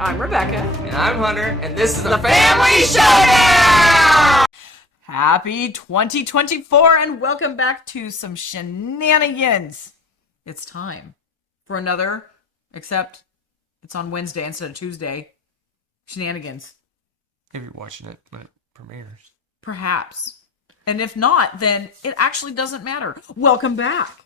I'm Rebecca. And I'm Hunter, and this is the Family Showdown! Happy 2024 and welcome back to some shenanigans. It's time for another, except it's on Wednesday instead of Tuesday, shenanigans. If you're watching it when it premieres. Perhaps. And if not, then it actually doesn't matter. Welcome back.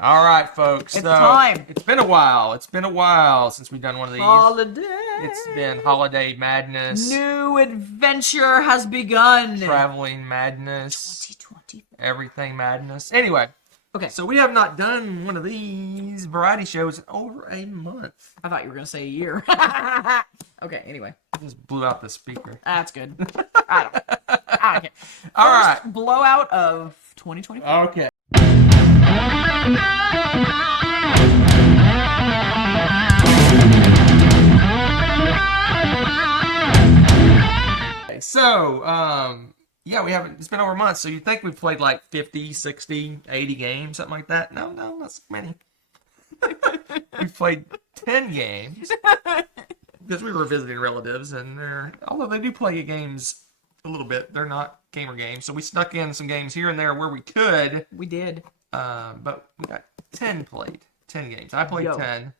All right, folks. It's time. It's been a while. It's been a while since we've done one of these. Holiday. It's been holiday madness. New adventure has begun. Traveling madness. 2020. Everything madness. Anyway. Okay. So we have not done one of these variety shows in over a month. I thought you were going to say a year. Okay, anyway. I just blew out the speaker. That's good. I don't care. All right. Blowout of 2024. Okay. So, yeah, we haven't, it's been over a month, so you'd think we've played like 50, 60, 80 games, something like that. No, not so many. We've played 10 games, because we were visiting relatives, and although they do play games a little bit, they're not gamer games, so we snuck in some games here and there where we could. We did. But we got 10 played. 10 games. I played 10.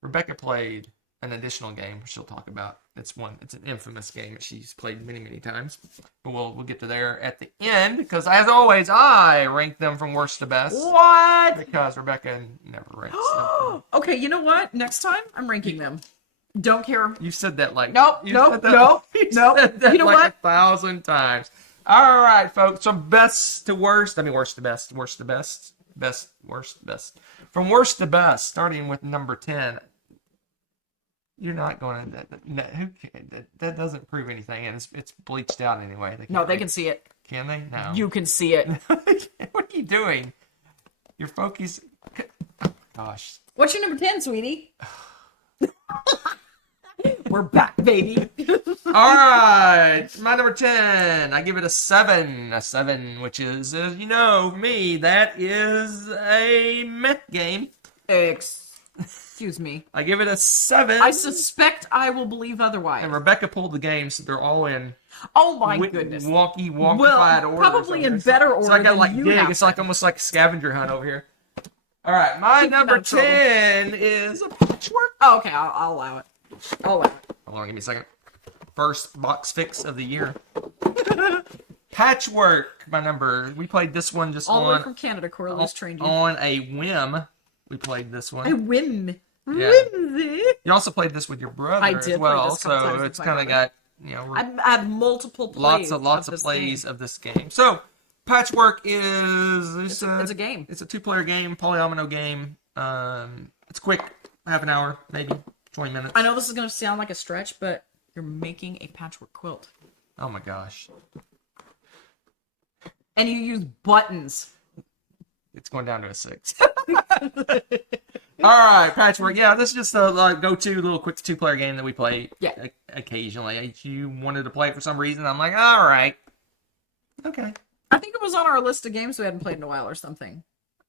Rebecca played an additional game she'll talk about. It's an infamous game that she's played many, many times. But we'll get to there at the end, because as always, I rank them from worst to best. What? Because Rebecca never ranks them. Okay, you know what? Next time, I'm ranking them. Don't care. You said that like... Nope. You know what? like 1,000 times. All right, folks. So worst to best. Worst to best. From worst to best, starting with number 10. You're not going to... That doesn't prove anything, and it's bleached out anyway. They can see it. Can they? No. You can see it. What are you doing? Your focus... Oh, gosh. What's your number 10, sweetie? We're back, baby. All right. My number 10. I give it a 7. A 7, which is, you know, me, that is a meh game. Excuse me. I give it a 7. I suspect I will believe otherwise. And Rebecca pulled the games, so they're all in. Oh my goodness. Wonkified order. Probably in better order. So I got like than dig. you have. It's like almost like a scavenger hunt over here. All right, my number 10 is a patchwork. Oh, okay, I'll allow it. Hold on, give me a second. First box fix of the year. Patchwork, my number. We played this one just all the way from Canada. Corliss trained you. On a whim, we played this one. A whim. Yeah. Whimsy. You also played this with your brother I did as well, play this so it's kind of got, you know, I have multiple plays. lots of plays of this game. So, Patchwork is it's a game. It's a 2-player game, polyomino game. It's quick, half an hour, maybe 20 minutes. I know this is going to sound like a stretch, but you're making a patchwork quilt. Oh my gosh. And you use buttons. It's going down to a 6. All right, Patchwork. Yeah, this is just a go-to little quick 2-player game that we play occasionally. If you wanted to play it for some reason, I'm like, all right. Okay. I think it was on our list of games we hadn't played in a while or something.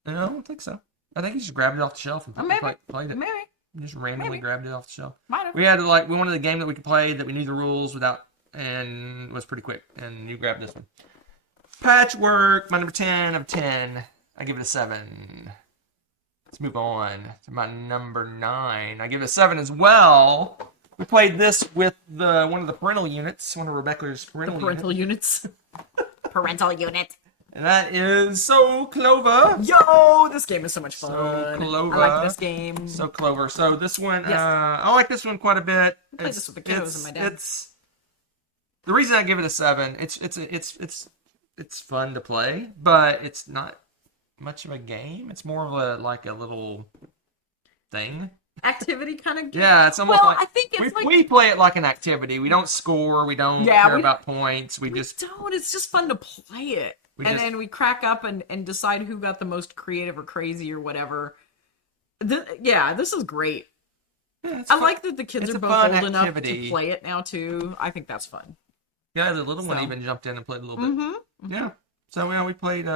No, I don't think so. I think you just grabbed it off the shelf and played it. Maybe. Just randomly grabbed it off the shelf. Might have. We wanted a game that we could play that we knew the rules without, and it was pretty quick. And you grabbed this one. Patchwork, my number 10 of 10. I give it a 7. Let's move on to my number 9. I give it a 7 as well. We played this with one of the parental units, one of Rebecca's parental units. Parental unit. And that is So Clover. Yo, this game is so much fun. So Clover. I like this game. So Clover. So this one, yes. I like this one quite a bit. I played this with the kiddos and my dad. The reason I give it a 7. It's fun to play, but it's not much of a game. It's more of a little thing. Activity kind of game. Yeah, it's almost like I think it's we play it like an activity. We don't score. We don't care about points. We just don't. It's just fun to play it. Then we crack up and decide who got the most creative or crazy or whatever. This is great. Yeah, I like that the kids are both old enough to play it now too. I think that's fun. Yeah, the little one even jumped in and played a little bit. Mm-hmm. Yeah. So we played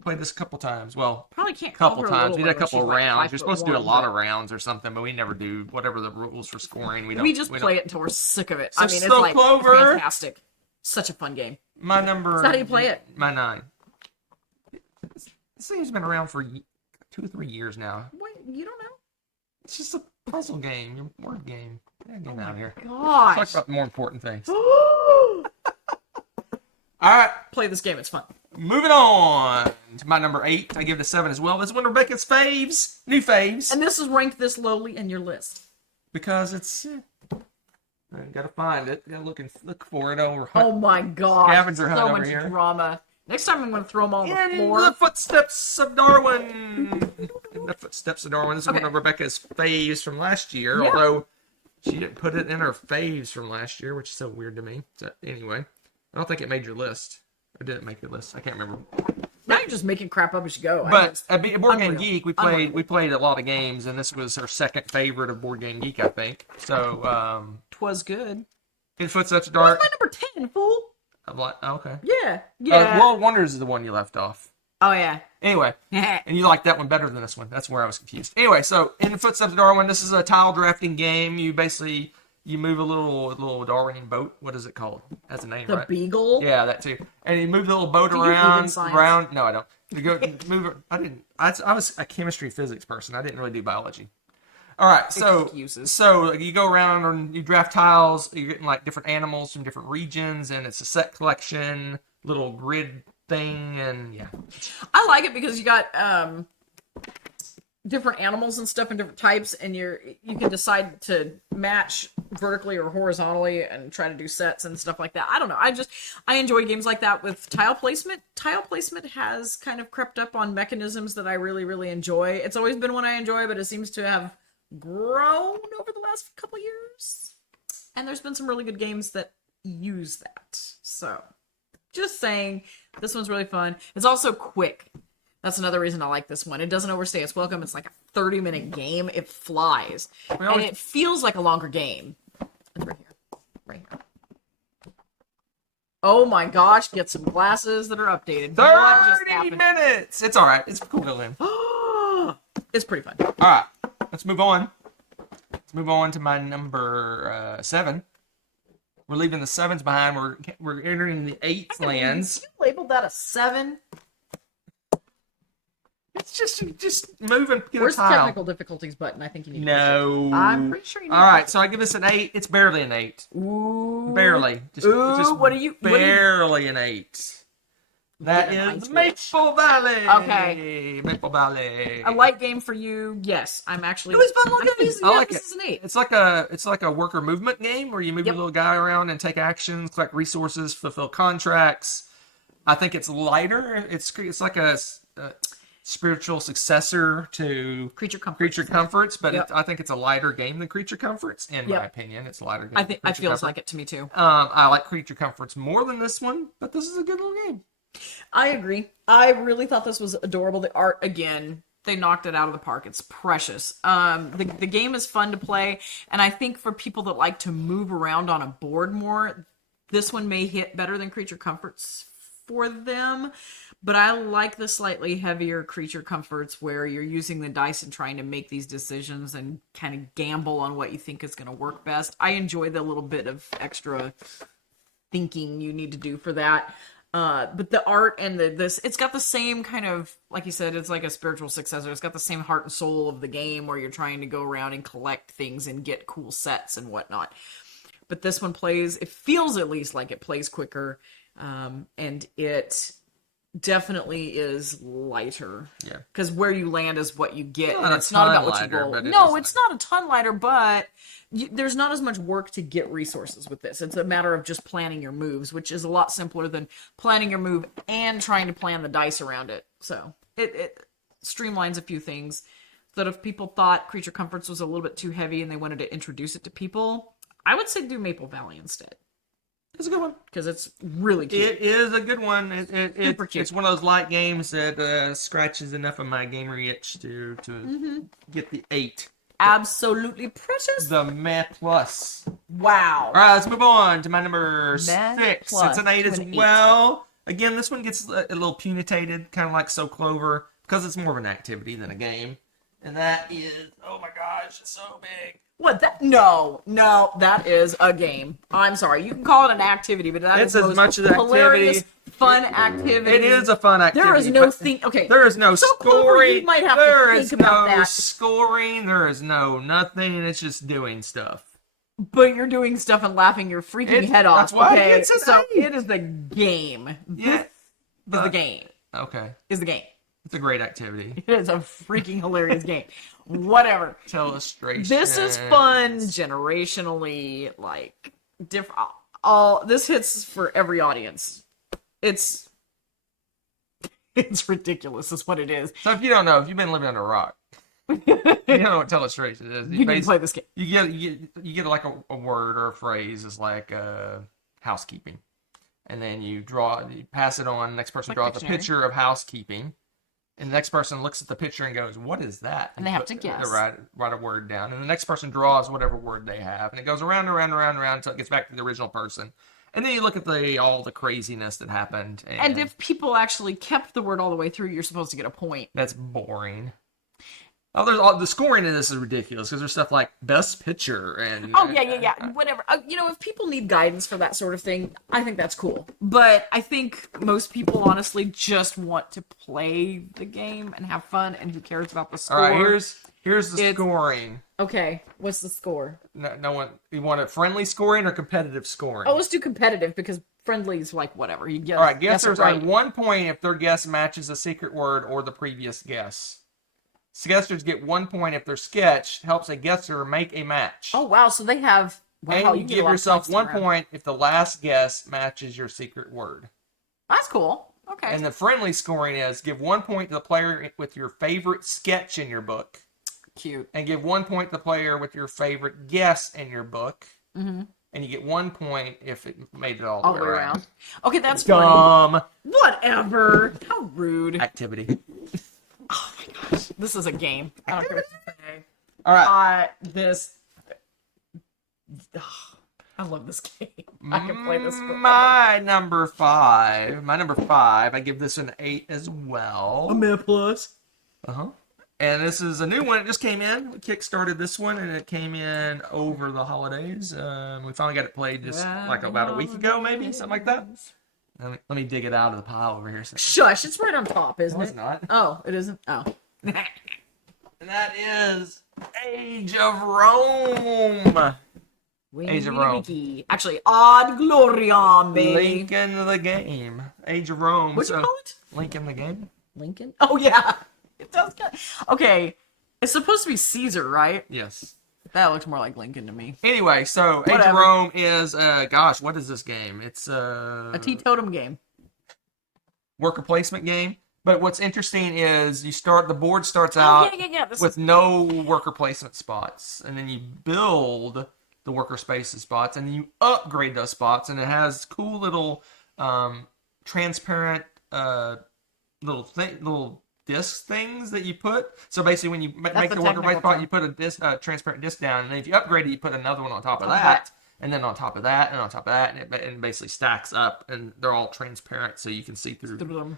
Played this a couple times. Well, Probably can't a call couple her a times. little We one did a when couple she's of like rounds. You're supposed to do a 5'1", lot but of rounds or something, but we never do. Whatever the rules for scoring, we just we play don't. it until we're sick of it. So I mean, it's Snow like Clover. fantastic. Such a fun game. My number. So how do you play it? My 9. This thing's been around for 2 or 3 years now. Wait, you don't know? It's just a puzzle game, a word game. Get out here. Gosh. Talk about the more important things. All All right, play this game. It's fun. moving on to my number 8. I give it a 7 as well. This is one of Rebecca's faves, new faves, And this is ranked this lowly in your list. because it's. I gotta find it. Gotta look for it over. Oh my gosh. Scavenger hunt so over much here. drama. Next time I'm going to throw them all on the In floor. the footsteps of Darwin. In the footsteps of Darwin. This is Okay. one of Rebecca's faves from last year, Yeah. although she didn't put it in her faves from last year, which is so weird to me. So anyway, I don't think it made your list. Or did it make your list? I can't remember. Now you're just making crap up as you go. But at Board Game Unreal. Geek, we played a lot of games, and this was her second favorite of Board Game Geek, I think. So, Twas good. In Footsteps of What's Darwin. my number 10, fool? Okay. Yeah. World Wonders is the one you left off. Oh, yeah. Anyway, and you like that one better than this one. That's where I was confused. Anyway, so In the Footsteps of Darwin, this is a tile drafting game. You basically move a little Darwinian boat. What is it called? That's a name, The right? Beagle? Yeah, that too. And you move the little boat Do you even around. science? No, I don't. You go move it. I didn't. I was a chemistry physics person. I didn't really do biology. All right, so Excuses. so you go around and you draft tiles. You're getting like different animals from different regions, and it's a set collection, little grid thing, and yeah. I like it because you got different animals and stuff and different types, and you can decide to match vertically or horizontally and try to do sets and stuff like that. I don't know. I enjoy games like that with tile placement. Tile placement has kind of crept up on mechanisms that I really, really enjoy. It's always been one I enjoy, but it seems to have grown over the last couple years. And there's been some really good games that use that. So, just saying, this one's really fun. It's also quick. That's another reason I like this one. It doesn't overstay its welcome. It's like a 30-minute game. It flies. And it feels like a longer game. It's right here. Right here. Oh my gosh, get some glasses that are updated. What just 30 happened? minutes. It's all right. It's a cool little game. It's pretty fun. All right, let's move on. Let's move on to my number 7. We're leaving the 7s behind. We're entering the 8th lands. You labeled that a 7? It's just moving. Where's the tile. technical difficulties button? I think you need to No. push it. I'm pretty sure you need All to right, push so I give this an 8. It's barely an 8. it. Ooh. Barely. Just what do you barely an 8. That Yeah, is mine's Maple Valley. Okay. Maple Valley. A light game for you? Yes, I'm actually. It was fun looking. I like this it. is an 8. It's like a worker movement game where you move your little guy around and take actions, collect resources, fulfill contracts. I think it's lighter. It's like a spiritual successor to Creature Comforts, but Yep. I think it's a lighter game than Creature Comforts. In my opinion, it's a lighter game. I feels like it to me too. I like Creature Comforts more than this one, but this is a good little game. I agree. I really thought this was adorable. The art, again, they knocked it out of the park. It's precious. The game is fun to play, and I think for people that like to move around on a board more, this one may hit better than Creature Comforts for them. But I like the slightly heavier Creature Comforts where you're using the dice and trying to make these decisions and kind of gamble on what you think is going to work best. I enjoy the little bit of extra thinking you need to do for that. But the art and it's got the same kind of, like you said, it's like a spiritual successor. It's got the same heart and soul of the game where you're trying to go around and collect things and get cool sets and whatnot. But this one it feels at least like it plays quicker. And it definitely is lighter. Yeah. Because where you land is what you get. Not And a it's not about ton what you lighter, roll. but it No, is it's not a ton lighter, but there's not as much work to get resources with this. It's a matter of just planning your moves, which is a lot simpler than planning your move and trying to plan the dice around it. So it streamlines a few things. That if people thought Creature Comforts was a little bit too heavy and they wanted to introduce it to people, I would say do Maple Valley instead. It's a good one. Because it's really cute. It is a good one. Super cute. It's one of those light games that scratches enough of my gamer itch to get the 8. Absolutely precious. The Math Plus. Wow. All right, let's move on to my number Math 6. Plus It's an 8 as to an 8. well. Again, this one gets a little punitated, kind of like So Clover, because it's more of an activity than a game. And that is, oh my gosh, it's so big. What that? No, that is a game. I'm sorry. You can call it an activity, but that It's is as the much most an hilarious, activity. fun activity. It is a fun activity. There is no but thing. Okay, There is no So Clover, scoring. you might have There to is think about no that. scoring. There is no nothing. It's just doing stuff. But you're doing stuff and laughing your freaking head off. That's why okay? it's an So A. it is the game. Yeah. This is the game. Okay. Is the game. It's a great activity. It is a freaking hilarious game. Whatever. Illustration. This is fun generationally, like different. All this hits for every audience. It's ridiculous, is what it is. So if you don't know, if you've been living under a rock, you don't know what illustration is. You need to play this game. You get like a word or a phrase is like housekeeping, and then you pass it on. The next person Like draws dictionary. a picture of housekeeping, and the next person looks at the picture and goes, "What is that?" And they have to guess. Write a word down, and the next person draws whatever word they have, and it goes around and around and around and around until it gets back to the original person. And then you look at all the craziness that happened, And if people actually kept the word all the way through, you're supposed to get a point. that's boring. Oh, the scoring in this is ridiculous because there's stuff like best picture and Oh, yeah. Whatever. If people need guidance for that sort of thing, I think that's cool. But I think most people honestly just want to play the game and have fun, and who cares about the score? All right, here's the scoring. Okay, what's the score? No one. You want a friendly scoring or competitive scoring? Oh, let's do competitive because friendly is like whatever. You guess. All right, guessers right. earn 1 point if their guess matches a secret word or the previous guess. Guessers get 1 point if their sketch helps a guesser make a match. Oh wow, so they have. Wow, and you get a give lot of yourself points 1 around. point if the last guess matches your secret word. That's cool. Okay. And the friendly scoring is give 1 point to the player with your favorite sketch in your book. Cute. And give 1 point to the player with your favorite guess in your book. Mm-hmm. And you get 1 point if it made it all All the way around. Okay, that's funny. Dumb Whatever. How rude. activity. Oh my gosh. This is a game. I don't care what you say. All right. I love this game. I can play this forever. My number five, I give this an 8 as well. A plus. Uh-huh. And this is a new one. It just came in. We kickstarted this one, and it came in over the holidays. We finally got it played just like about a week ago, maybe, something like that. Let me dig it out of the pile over here. Shush, it's right on top, isn't No, it? it's not. Oh, it isn't? Oh. And that is Age of Rome. Age of Rome. Actually, Ad Gloriam, baby. Link in the game. Age of Rome. What'd you call it? Link in the game. Lincoln? Oh, yeah. It does. Okay. It's supposed to be Caesar, right? Yes. That looks more like Lincoln to me. Anyway, so Age of Whatever. Rome is, what is this game? It's A teetotum game. worker placement game. But what's interesting is the board starts out Yeah. with no worker placement spots, and then you build the worker spaces spots, and then you upgrade those spots, and it has cool little transparent little disc things that you put. So basically, when you make the the worker place technical spot, term. you put a disc, transparent disc down, and then if you upgrade it, you put another one on top of that, and then on top of that, and on top of that, and it basically stacks up, and they're all transparent, so you can see through.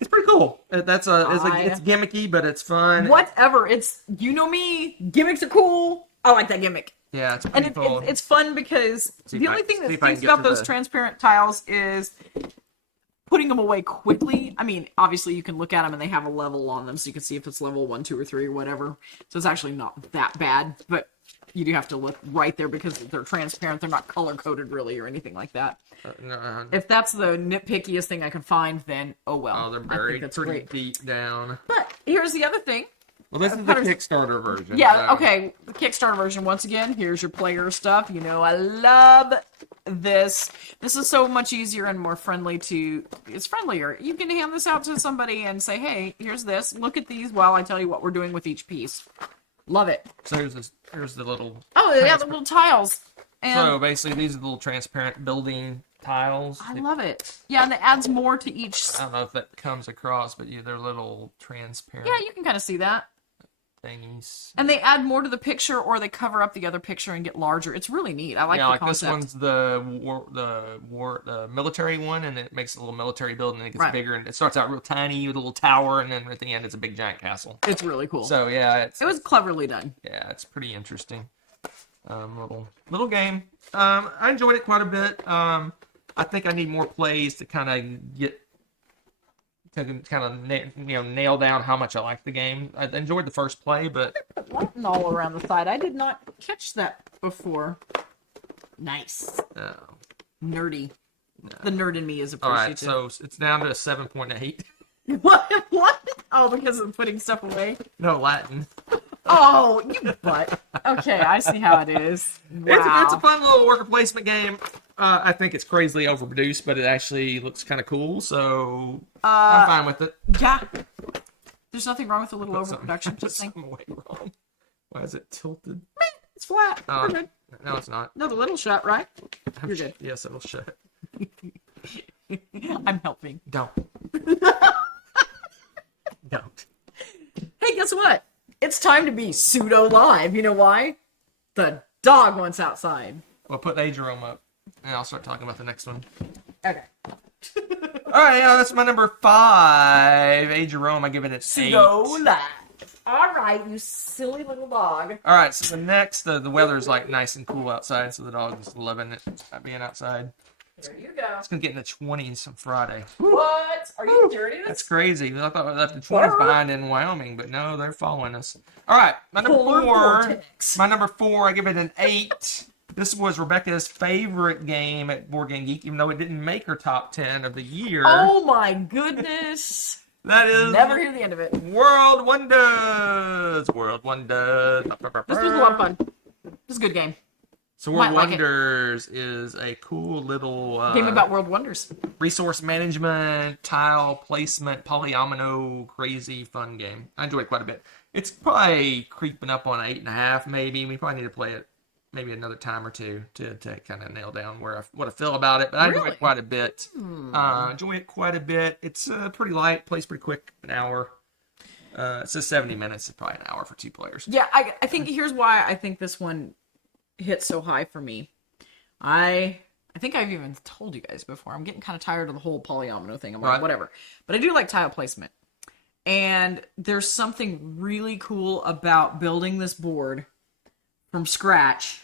It's pretty cool. It's gimmicky, but it's fun. Whatever. You know me. Gimmicks are cool. I like that gimmick. Yeah, it's And pretty cool. it's fun because the only thing that stinks about those transparent tiles is putting them away quickly. I mean, obviously you can look at them and they have a level on them, so you can see if it's level 1, 2, or 3 or whatever. So it's actually not that bad, but you do have to look right there because they're transparent. They're not color-coded really or anything like that. If that's the nitpickiest thing I can find, then oh well. Oh, they're I think buried that's pretty great. deep down. But here's the other thing. Well, this is the Kickstarter version. Yeah, so- okay. The Kickstarter version, once again, here's your player stuff. You know, I love this. This is so much easier and more friendly it's friendlier. You can hand this out to somebody and say, hey, here's this. Look at these while I tell you what we're doing with each piece. Love it. So here's the little... Oh, yeah, the little tiles. And So basically, these are the little transparent building tiles. I love it. Yeah, and it adds more to each... I don't know if that comes across, but they're little transparent. Yeah, you can kind of see that. thingies. And they add more to the picture, or they cover up the other picture and get larger. It's really neat. I like the concept. This one's the military one, and it makes a little military building, and it gets bigger, and it starts out real tiny with a little tower, and then at the end it's a big giant castle. It's really cool. So yeah, it was cleverly done. Yeah, it's pretty interesting. Little game. I enjoyed it quite a bit. I think I need more plays to kind of get nail down how much I like the game. I enjoyed the first play, but Latin all around the side. I did not catch that before. Nice. Nerdy. No. The nerd in me is appreciative. All right, so it's down to a 7.8. What? Oh, because of putting stuff away? No, Latin. Oh, you butt. Okay, I see how it is. Wow. It's a fun little worker placement game. I think it's crazily overproduced, but it actually looks kind of cool, so I'm fine with it. Yeah. There's nothing wrong with a little overproduction. Just saying. Way wrong. Why is it tilted? It's flat. We're good. No, it's not. No, the little shut, right? You're good. Yes, it'll shut. I'm helping. Don't. Don't. Hey, guess what? It's time to be pseudo live. You know why? The dog wants outside. Well, put A Jerome up, and I'll start talking about the next one. Okay. All right, that's my number 5. A Jerome, I give it an 8. Pseudo live. All right, you silly little dog. All right, so the next, the weather's like nice and cool outside, so the dog is loving it being outside. There you go. It's gonna get in the 20s on Friday. What? Are you dirty? That's crazy. I thought we left the 20s behind in Wyoming, but no, they're following us. All right, my number 4. I give it an 8. This was Rebecca's favorite game at Board Game Geek, even though it didn't make her top 10 of the year. Oh my goodness! That is never hear the end of it. World Wonders. World Wonders. This was a lot of fun. This is a good game. So World Wonders is a cool little game about world wonders. Resource management, tile placement, polyomino, crazy fun game. I enjoyed it quite a bit. It's probably creeping up on 8.5, maybe. We probably need to play it maybe another time or two to kind of nail down what I feel about it. But I enjoy it quite a bit. Enjoy it quite a bit. It's pretty light, plays pretty quick, an hour. It says 70 minutes. It's probably an hour for 2 players. Yeah, I think here's why I think this one hit so high for me. I think I've even told you guys before. I'm getting kind of tired of the whole polyomino thing. I'm like, whatever. But I do like tile placement. And there's something really cool about building this board from scratch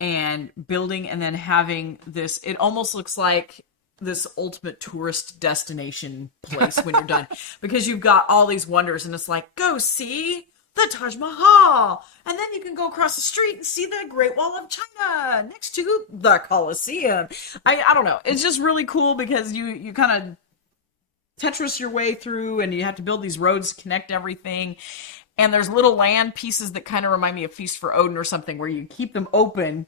and building and then having this. It almost looks like this ultimate tourist destination place when you're done. Because you've got all these wonders and it's like, go see the Taj Mahal, and then you can go across the street and see the Great Wall of China next to the Colosseum. I don't know. It's just really cool because you kind of Tetris your way through, and you have to build these roads to connect everything. And there's little land pieces that kind of remind me of Feast for Odin or something, where you keep them open.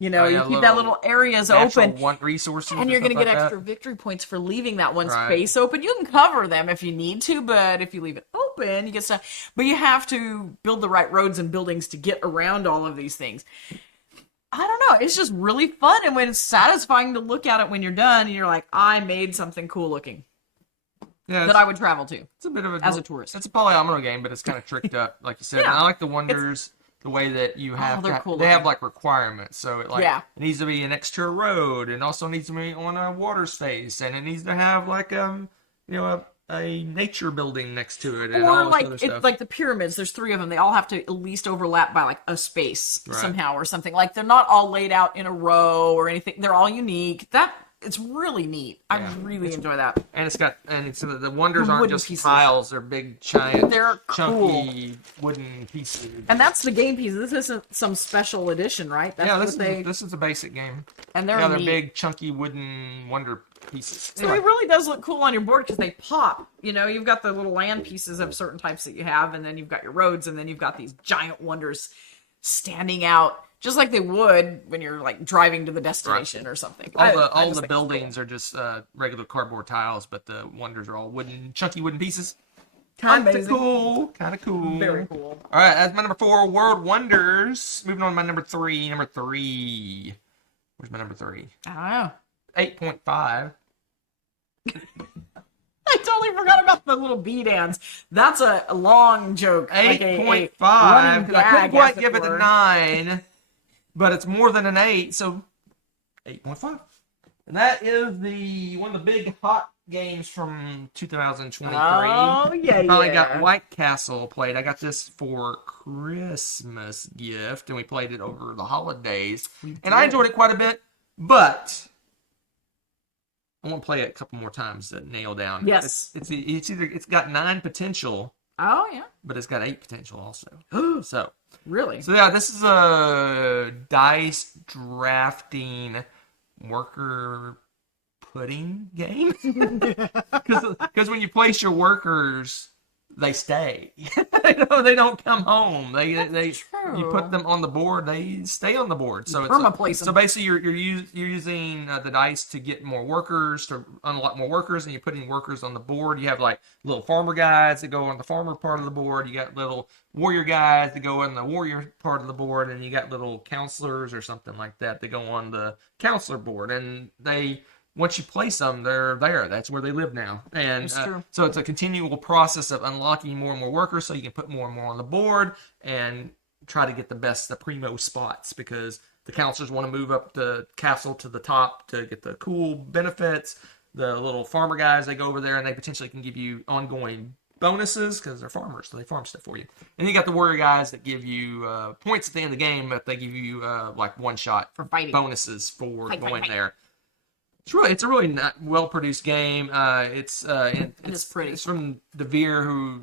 You know, you keep that little areas open, resources, and you're going to get extra victory points for leaving that one space open. You can cover them if you need to, but if you leave it open, you get stuff. But you have to build the right roads and buildings to get around all of these things. I don't know. It's just really fun, and when it's satisfying to look at it when you're done, and you're like, I made something cool looking. Yeah, that I would travel to. It's a bit of as a tourist. It's a polyomino game, but it's kind of tricked up, like you said. Yeah. And I like the wonders. The way that you have they have like requirements, so it needs to be an extra road, and also needs to be on a water space, and it needs to have like a nature building next to it, and or all like this other stuff. It's like the pyramids. There's 3 of them. They all have to at least overlap by like a space somehow or something. Like they're not all laid out in a row or anything. They're all unique. It's really neat. I really enjoy that. And it's the wonders aren't just pieces. Tiles. They're big, giant, chunky wooden pieces. And that's the game piece. This isn't some special edition, right? That's this is a basic game. And they're big, chunky wooden wonder pieces. So it really does look cool on your board because they pop. You know, you've got the little land pieces of certain types that you have, and then you've got your roads, and then you've got these giant wonders standing out. Just like they would when you're like driving to the destination or something. All the buildings are just regular cardboard tiles, but the wonders are all chunky wooden pieces. Kind of cool. Very cool. All right, that's my number 4, World Wonders. Moving on to my number 3. Where's my number 3? I don't know. 8.5. I totally forgot about the little bee dance. That's a long joke. 8.5. Running Because I couldn't gag, quite as it give it the were. 9, but it's more than an 8, so 8.5. And that is one of the big hot games from 2023. Oh, yeah, We finally yeah. got White Castle played. I got this for Christmas gift, and we played it over the holidays. And I enjoyed it quite a bit, but I want to play it a couple more times to nail down. Yes. It's got 9 potential, Oh, yeah. but it's got 8 potential also. Really? So yeah, this is a dice drafting worker pudding game. Because when you place your workers, they stay. They don't come home. They true. You put them on the board, they stay on the board. So Permaplace them. so basically you're using the dice to get more workers, to unlock more workers, and you're putting workers on the board. You have like little farmer guys that go on the farmer part of the board. You got little warrior guys that go on the warrior part of the board, and you got little counselors or something like that that go on the counselor board. And once you place them, they're there. That's where they live now. And so it's a continual process of unlocking more and more workers so you can put more and more on the board and try to get the primo spots, because the counselors want to move up the castle to the top to get the cool benefits. The little farmer guys, they go over there and they potentially can give you ongoing bonuses because they're farmers, so they farm stuff for you. And you got the warrior guys that give you points at the end of the game, but they give you like one shot for fighting bonuses for going fight. there. It's a really not well-produced game. It's pretty. It's from DeVere, who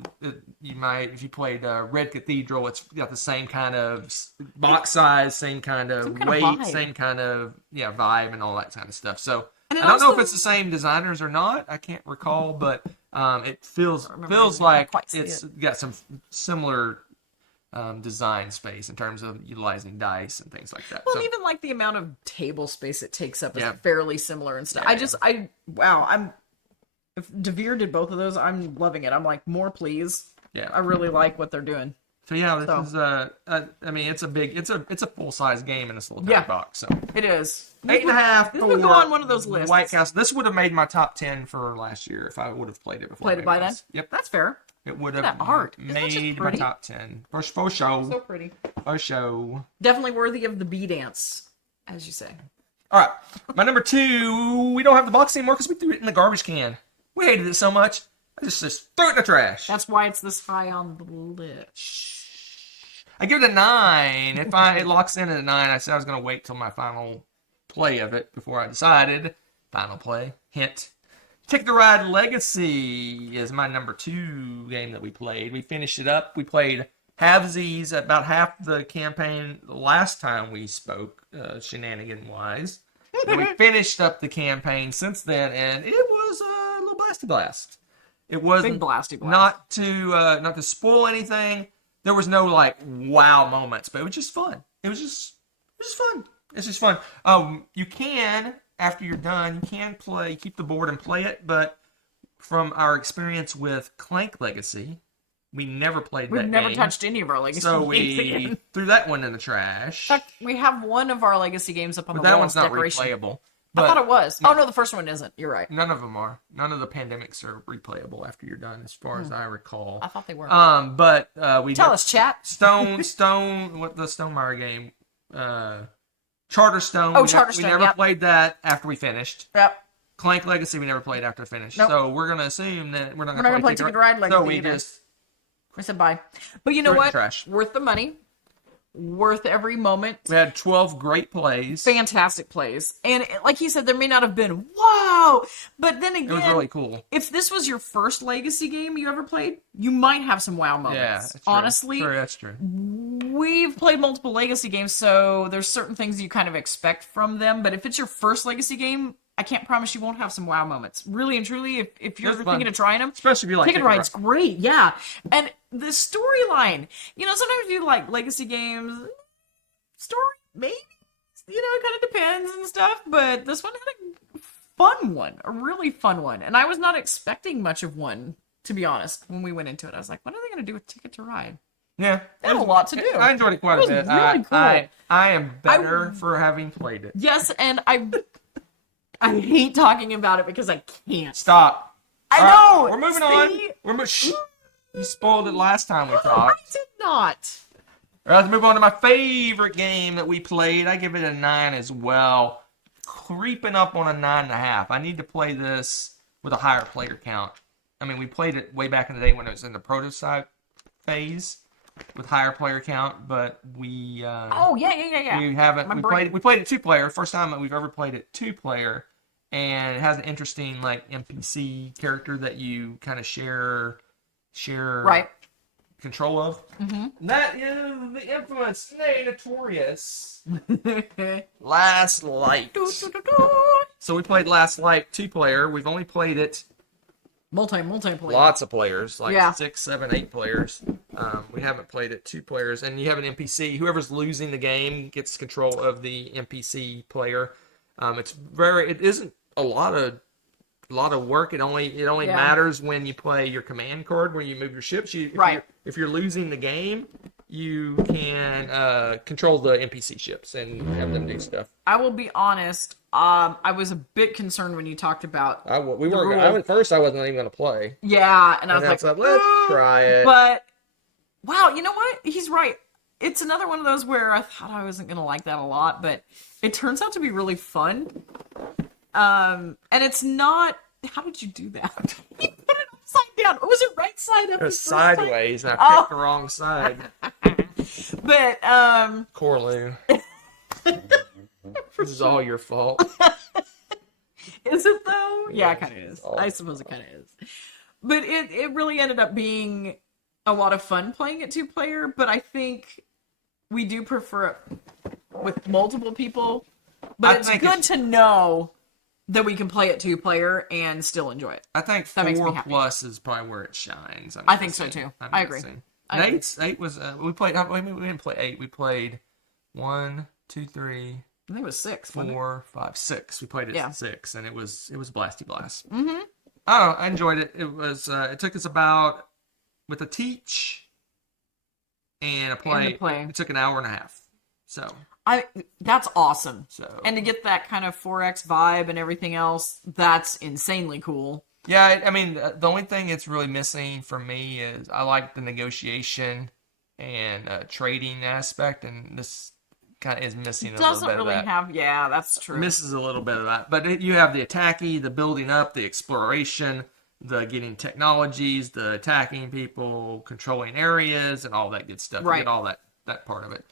you might, if you played Red Cathedral, it's got the same kind of box size, same kind of weight, same kind of vibe, and all that kind of stuff. So I don't know if it's the same designers or not. I can't recall, but it feels like it's got some similar design space in terms of utilizing dice and things like that. Well, even like the amount of table space it takes up is Yeah. fairly similar and stuff. If DeVere did both of those, I'm loving it. I'm like, more please. Yeah. I really like what they're doing. So yeah, this is I mean, it's a full size game in this little tiny box. So it is 8.5. This would go on one of those lists. White Castle. This would have made my top 10 for last year if I would have played it before. Played it by then. Yep, that's fair. It would Look have at that art. Isn't that just made my pretty? top 10 for show. So pretty. For show. Definitely worthy of the bee dance, as you say. All right, my number 2. We don't have the box anymore because we threw it in the garbage can. We hated it so much. I just threw it in the trash. That's why it's this high on the list. I give it a 9. If it locks in at a 9, I said I was going to wait till my final play of it before I decided. Final play. Hint. Ticket to Ride Legacy is my number 2 game that we played. We finished it up. We played halvesies about half the campaign last time we spoke, shenanigan-wise. We finished up the campaign since then, and it was a little blasty blast. It was big blasty blast. Not to spoil anything. There was no like wow moments, but it was just fun. It was just fun. It's just fun. You can, after you're done, you can keep the board and play it, but from our experience with Clank Legacy, we never played that game. We've never touched any of our Legacy so games we again. threw that one in the trash. In fact, we have one of our Legacy games up on But the that wall. one's not decoration. replayable. I thought it was. Oh, no, the first one isn't. You're right. None of them are. None of the pandemics are replayable after you're done, as far as I recall. I thought they were. But we Tell us, chat. Stone, what the Stonemaier game? Charterstone. Oh, Charterstone, We never played that after we finished. Yep. Clank Legacy we never played after finished. Nope. So we're gonna assume that we're not We're gonna not going to play Ticket to Ride Legacy So we either. just We said bye. But you know threw it in what? the trash. Worth the money. Worth every moment. We had 12 great plays. Fantastic plays. And like he said, there may not have been, wow! But then again, It was really cool. if this was your first Legacy game you ever played, you might have some wow moments. Yeah, that's true. Honestly, That's true. we've played multiple Legacy games, so there's certain things you kind of expect from them. But if it's your first Legacy game, I can't promise you won't have some wow moments. Really and truly, if you're It's thinking fun. of trying them, Especially if you like Ticket to Ticket to Ride's great, yeah. And the storyline, sometimes you like Legacy games, story, maybe, it kind of depends and stuff, but this one had a really fun one. And I was not expecting much of one, to be honest, when we went into it. I was like, what are they going to do with Ticket to Ride? Yeah. They had a lot to do. I enjoyed it quite It a was bit. really cool. I am better for having played it. Yes, and I hate talking about it because I can't. Stop. I All right, know. we're moving on. Shh. You spoiled it last time we talked. I did not. All right, let's move on to my favorite game that we played. I give it a 9 as well. Creeping up on a 9.5. I need to play this with a higher player count. I mean, we played it way back in the day when it was in the prototype phase with higher player count, but we Oh yeah. we haven't. We played it 2-player. First time we've ever played it 2-player, and it has an interesting like NPC character that you kind of share Right. control of. Mm-hmm. That is the infamous, nay, notorious Last Light. So we played Last Light 2-player. We've only played it Multiplayer. lots of players, like Yeah. 6, 7, 8 players. We haven't played it 2 players, and you have an NPC. Whoever's losing the game gets control of the NPC player. It isn't a lot of work. It only Yeah. matters when you play your command card, when you move your ships. If you're losing the game, you can control the NPC ships and have them do stuff. I will be honest. I was a bit concerned when you talked about At first I wasn't even going to play. yeah, and I was And like, I said, let's try it. But wow, you know what? He's right. It's another one of those where I thought I wasn't gonna like that a lot, but it turns out to be really fun. And it's not. How did you do that? You put it upside down. Or was it right side up? It was sideways, and I picked the wrong side. But Corlew. This is all your fault. is it though? Yeah, it Yes, kind of is. it's all I suppose it kind of is. But it really ended up being a lot of fun playing it 2-player. But I think we do prefer it with multiple people. But it's good to know that we can play it 2-player and still enjoy it. I think That makes me 4 happy. plus is probably where it shines. I think so too. I agree. And 8 was we played. We didn't play 8. We played 1, 2, 3, I think it was 6. wasn't it? 4, 5, 6. We played it Yeah. at 6, and it was blasty blast. Mm-hmm. I don't know. I enjoyed it. It was. It took us about with a teach and a play. It took an hour and a half. So That's awesome. So And to get that kind of 4X vibe and everything else, that's insanely cool. yeah, I mean, the only thing it's really missing for me is I like the negotiation and trading aspect, and this kind of is missing a little Doesn't bit really of that. have, yeah, that's true. Misses a little bit of that, but you have the attacking, the building up, the exploration, the getting technologies, the attacking people, controlling areas, and all that good stuff. Right. You get all that part of it.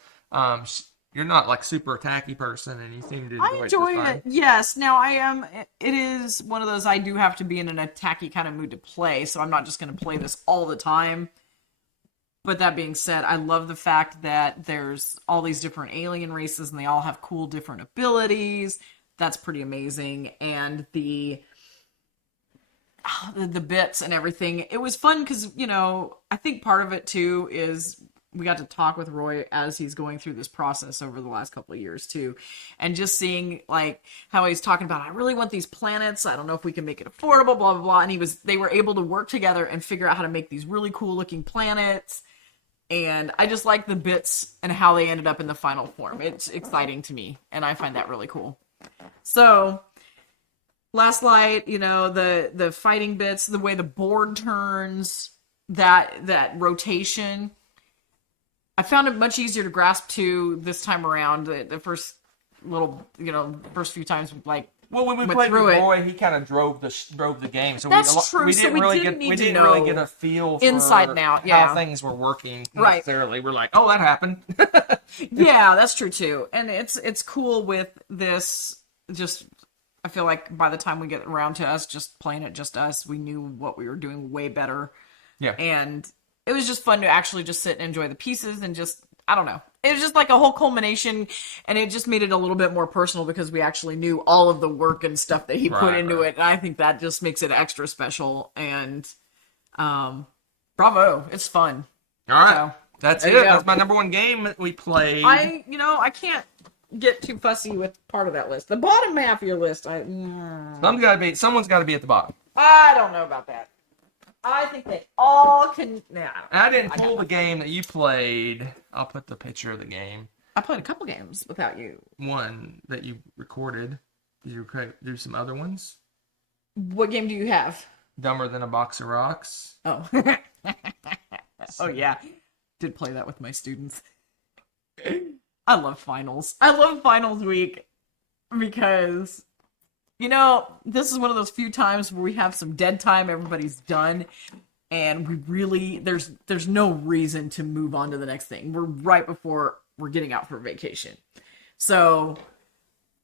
You're not like super attacky person, and you seem to enjoy I it. enjoy just fine. it. Yes. Now I am. It is one of those I do have to be in an attacky kind of mood to play, so I'm not just going to play this all the time. But that being said, I love the fact that there's all these different alien races and they all have cool different abilities. That's pretty amazing. And the bits and everything. It was fun because, I think part of it too is we got to talk with Roy as he's going through this process over the last couple of years too. And just seeing like how he's talking about, I really want these planets. I don't know if we can make it affordable, blah, blah, blah. And they were able to work together and figure out how to make these really cool looking planets. And I just like the bits and how they ended up in the final form. It's exciting to me, and I find that really cool. So, Last Light, the fighting bits, the way the board turns, that rotation, I found it much easier to grasp to this time around. The first first few times, like. Well, when we went played with through it. Roy, he kind of drove the game. So That's true. We So didn't we really didn't get need we to didn't really know get a feel for inside and out, yeah. how things were working Right. necessarily. We're like, oh, that happened. Yeah, that's true too. And it's cool with this. Just I feel like by the time we get around to us just playing it just us, we knew what we were doing way better. Yeah. And it was just fun to actually just sit and enjoy the pieces and just I don't know. It was just like a whole culmination, and it just made it a little bit more personal because we actually knew all of the work and stuff that he put into it. And I think that just makes it extra special. And bravo, it's fun. All right, So, that's there it. you go. That's my number one game that we played. I can't get too fussy with part of that list. The bottom half of your list, Someone's got to be at the bottom. I don't know about that. I think they all can. Nah, I didn't pull the game that you played. I'll put the picture of the game. I played a couple games without you. One that you recorded. Did you do some other ones? What game do you have? Dumber Than a Box of Rocks. Oh. Oh, yeah. Did play that with my students. I love finals. I love finals week because, this is one of those few times where we have some dead time, everybody's done, and we really, there's no reason to move on to the next thing. We're right before we're getting out for vacation. So,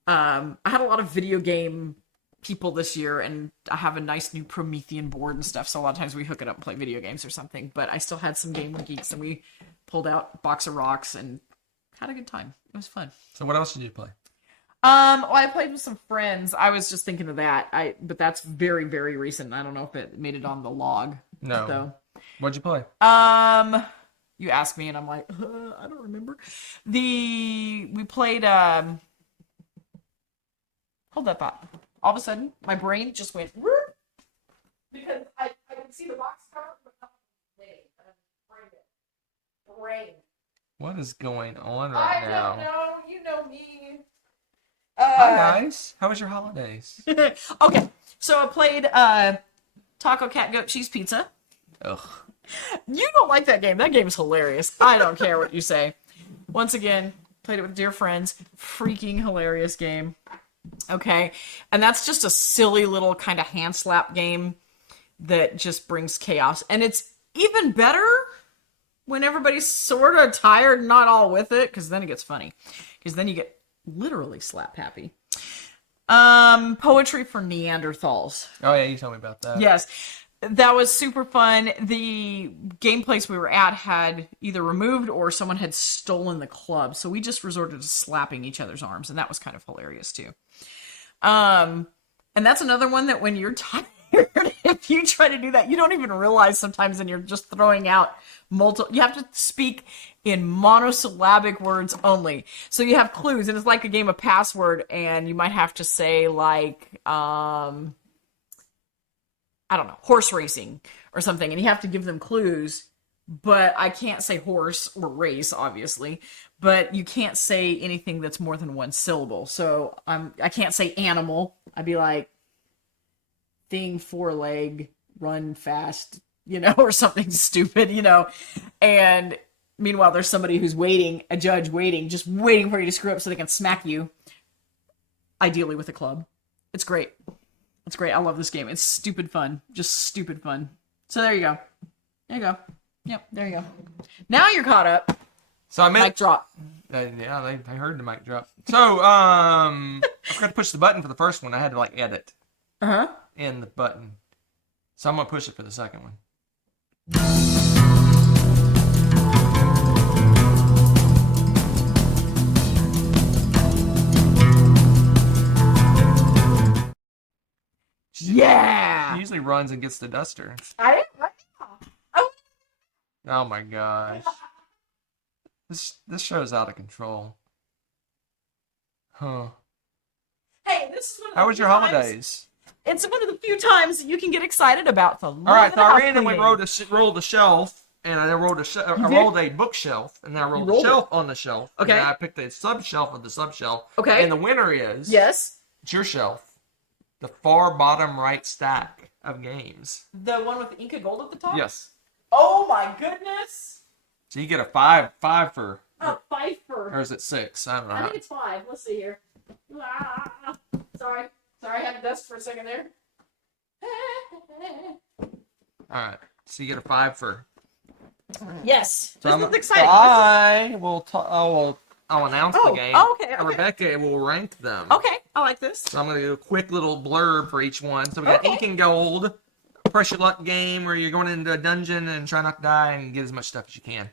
I had a lot of video game people this year, and I have a nice new Promethean board and stuff, so a lot of times we hook it up and play video games or something, but I still had some Game Geeks, and we pulled out a box of rocks and had a good time. It was fun. So what else did you play? Well, I played with some friends. I was just thinking of that. But that's very, very recent. I don't know if it made it on the log. No. So. What'd you play? You asked me, and I'm like, I don't remember. We played, hold that thought. All of a sudden, my brain just went, whoop, because I can see the box cover, but not the name. Brain. What is going on right now? I don't know. You know me. Hi, guys. How was your holidays? Okay, so I played Taco Cat Goat Cheese Pizza. Ugh. You don't like that game. That game is hilarious. I don't care what you say. Once again, played it with dear friends. Freaking hilarious game. Okay, and that's just a silly little kind of hand slap game that just brings chaos. And it's even better when everybody's sort of tired and not all with it, because then it gets funny. Because then you get literally slap happy. Poetry for Neanderthals. Oh, yeah, you told me about that. Yes, that was super fun. The game place we were at had either removed or someone had stolen the club, so we just resorted to slapping each other's arms, and that was kind of hilarious too. And that's another one that when you're tired, if you try to do that, you don't even realize sometimes, and you're just throwing out multiple. You have to speak in monosyllabic words only. So you have clues, and it's like a game of password, and you might have to say like, I don't know, horse racing or something, and you have to give them clues. But I can't say horse or race, obviously. But you can't say anything that's more than one syllable. So I can't say animal. I'd be like, thing, four-leg, run fast, or something stupid, And meanwhile, there's somebody who's waiting, a judge waiting, just waiting for you to screw up so they can smack you. Ideally with a club. It's great. It's great. I love this game. It's stupid fun. Just stupid fun. So there you go. There you go. Yep, there you go. Now you're caught up. So I meant Mic drop. Yeah, I heard the mic drop. So I forgot to push the button for the first one. I had to edit in the button. So I'm gonna push it for the second one. Yeah. He usually runs and gets the duster. I didn't right now. Oh my gosh. This show's out of control. Huh. Hey, this is one of the How was your few times- holidays? It's one of the few times that you can get excited about the love All right, of so the I house randomly cleaning. rolled a shelf, and I rolled You did? rolled a bookshelf, and then I rolled a rolled shelf on the shelf. Okay. And then I picked a sub-shelf of the sub-shelf. Okay. And the winner is... Yes. It's your shelf. The far bottom right stack of games. The one with the Inca gold at the top? Yes. Oh my goodness. So you get a five for... A Pfeiffer. Or is it 6? I don't know. I think it's 5. Let's see here. Sorry, I had to dust for a second there. Alright. So you get a 5 for... Yes. So This is exciting. I'll announce the game. Oh, okay. Rebecca will rank them. Okay, I like this. So I'm going to do a quick little blurb for each one. So we got Okay. Ink and Gold, Press Your Luck game where you're going into a dungeon and try not to die and get as much stuff as you can.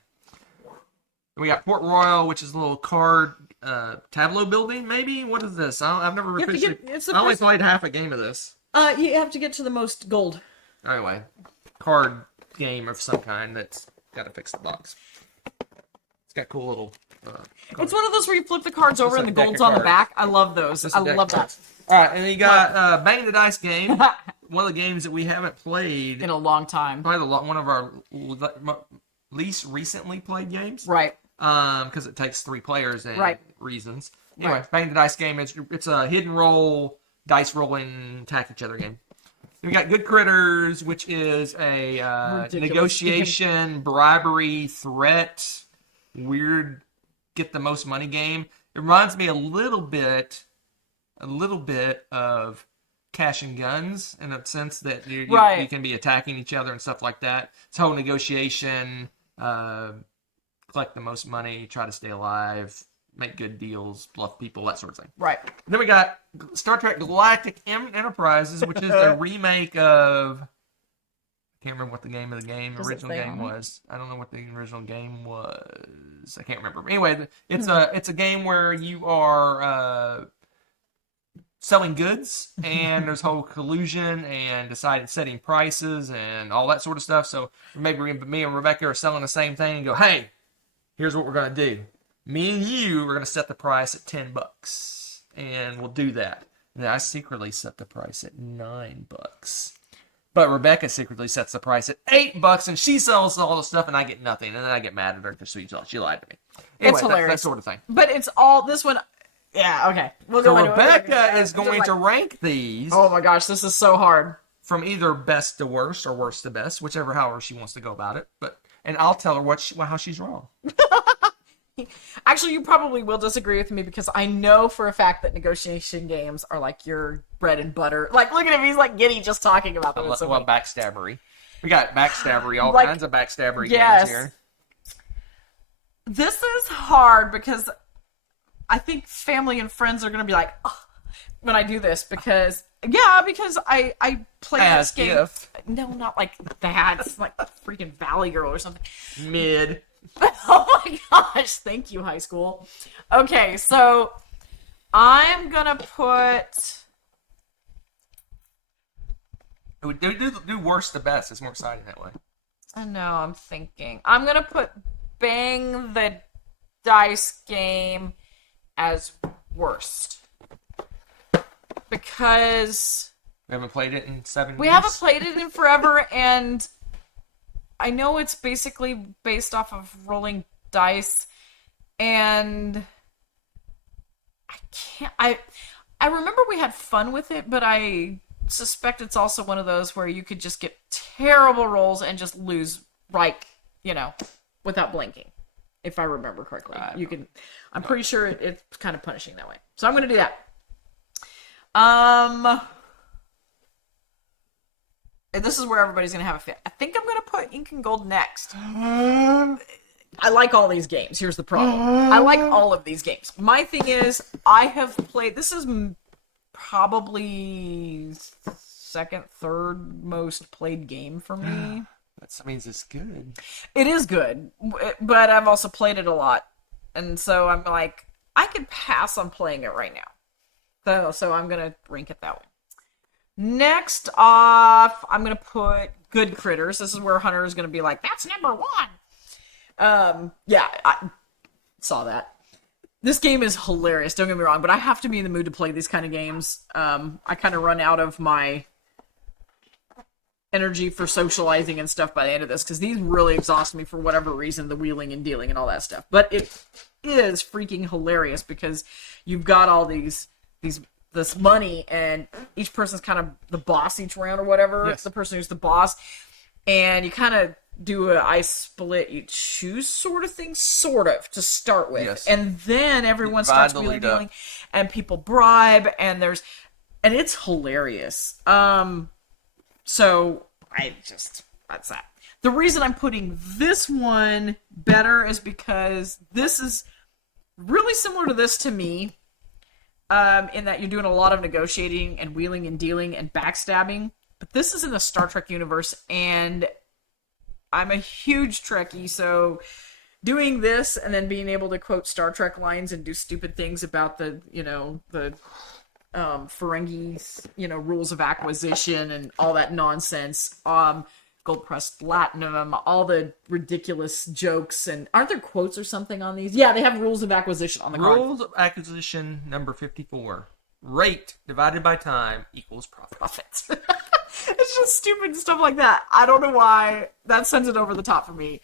We got Port Royal, which is a little card tableau building, maybe? What is this? I've never You have to officially... get- it's the I only first- played half a game of this. You have to get to the most gold. Anyway, card game of some kind that's got to fix the box. It's got cool little... It's one of those where you flip the cards over Just and a the deck gold's of on the cards. back. I love those. Just a I deck love of that. cards. All right, and then you got Bang the Dice game. One of the games that we haven't played. In a long time. Probably one of our least recently played games. Right. Because it takes 3 players and Right. reasons. Anyway, Right. Bang the Dice game. It's a hidden roll, dice rolling, attack each other game. We got Good Critters, which is a Ridiculous. negotiation, bribery, threat, weird, get the most money game. It reminds me a little bit of Cash and Guns in a sense that you can be attacking each other and stuff like that. It's whole negotiation, collect the most money, try to stay alive, make good deals, bluff people, that sort of thing. Right. And then we got Star Trek Galactic Enterprises, which is a remake of... I can't remember what the original game was. I don't know what the original game was. I can't remember. Anyway, it's a game where you are selling goods, and there's whole collusion and setting prices and all that sort of stuff. So maybe me and Rebecca are selling the same thing and go, hey, here's what we're going to do. Me and you are going to set the price at $10, and we'll do that. And I secretly set the price at $9. But Rebecca secretly sets the price at $8, and she sells all the stuff, and I get nothing. And then I get mad at her because she lied to me. Anyway, it's hilarious. That sort of thing. But it's all this one. Yeah, okay. So Rebecca is going to rank these. Oh my gosh, this is so hard. From either best to worst or worst to best, however she wants to go about it. And I'll tell her how she's wrong. Actually, you probably will disagree with me because I know for a fact that negotiation games are like your bread and butter. Like, look at him, he's like giddy just talking about them. Well, backstabbery. We got backstabbery, all kinds of backstabbery games here. This is hard because I think family and friends are going to be like, oh, when I do this because I play this game. If. No, not like that. It's like freaking Valley Girl or something. Mid. Oh my gosh, thank you, high school. Okay, so I'm gonna put... Do worst to best. It's more exciting that way. I know, I'm thinking. I'm gonna put Bang the Dice game as worst. Because... We haven't played it in 7 years. We haven't played it in forever, and... I know it's basically based off of rolling dice, and I remember we had fun with it, but I suspect it's also one of those where you could just get terrible rolls and just lose without blinking. If I remember correctly. I'm pretty sure it's kind of punishing that way. So I'm going to do that. And this is where everybody's going to have a fit. I think I'm going to put Ink and Gold next. I like all these games. Here's the problem. I like all of these games. My thing is, I have played... This is probably second, third most played game for me. That means it's good. It is good, but I've also played it a lot. And so I'm like, I could pass on playing it right now. So I'm going to rank it that way. Next off, I'm going to put Good Critters. This is where Hunter is going to be like, that's number 1. I saw that. This game is hilarious, don't get me wrong, but I have to be in the mood to play these kind of games. I kind of run out of my energy for socializing and stuff by the end of this, because these really exhaust me for whatever reason, the wheeling and dealing and all that stuff. But it is freaking hilarious, because you've got all this money, and each person's kind of the boss each round or whatever. Yes. It's the person who's the boss, and you kind of do a I split, you choose sort of thing, to start with. Yes. And then everyone starts wheeling, dealing, and people bribe, and it's hilarious. So that's that. The reason I'm putting this one better is because this is really similar to this to me. In that you're doing a lot of negotiating and wheeling and dealing and backstabbing. But this is in the Star Trek universe, and I'm a huge Trekkie, so doing this and then being able to quote Star Trek lines and do stupid things about the Ferengi's, rules of acquisition and all that nonsense. Gold Pressed Platinum, all the ridiculous jokes, and aren't there quotes or something on these? Yeah, they have rules of acquisition on the card. Rules of acquisition number 54. Rate divided by time equals profit. It's just stupid stuff like that. I don't know why. That sends it over the top for me.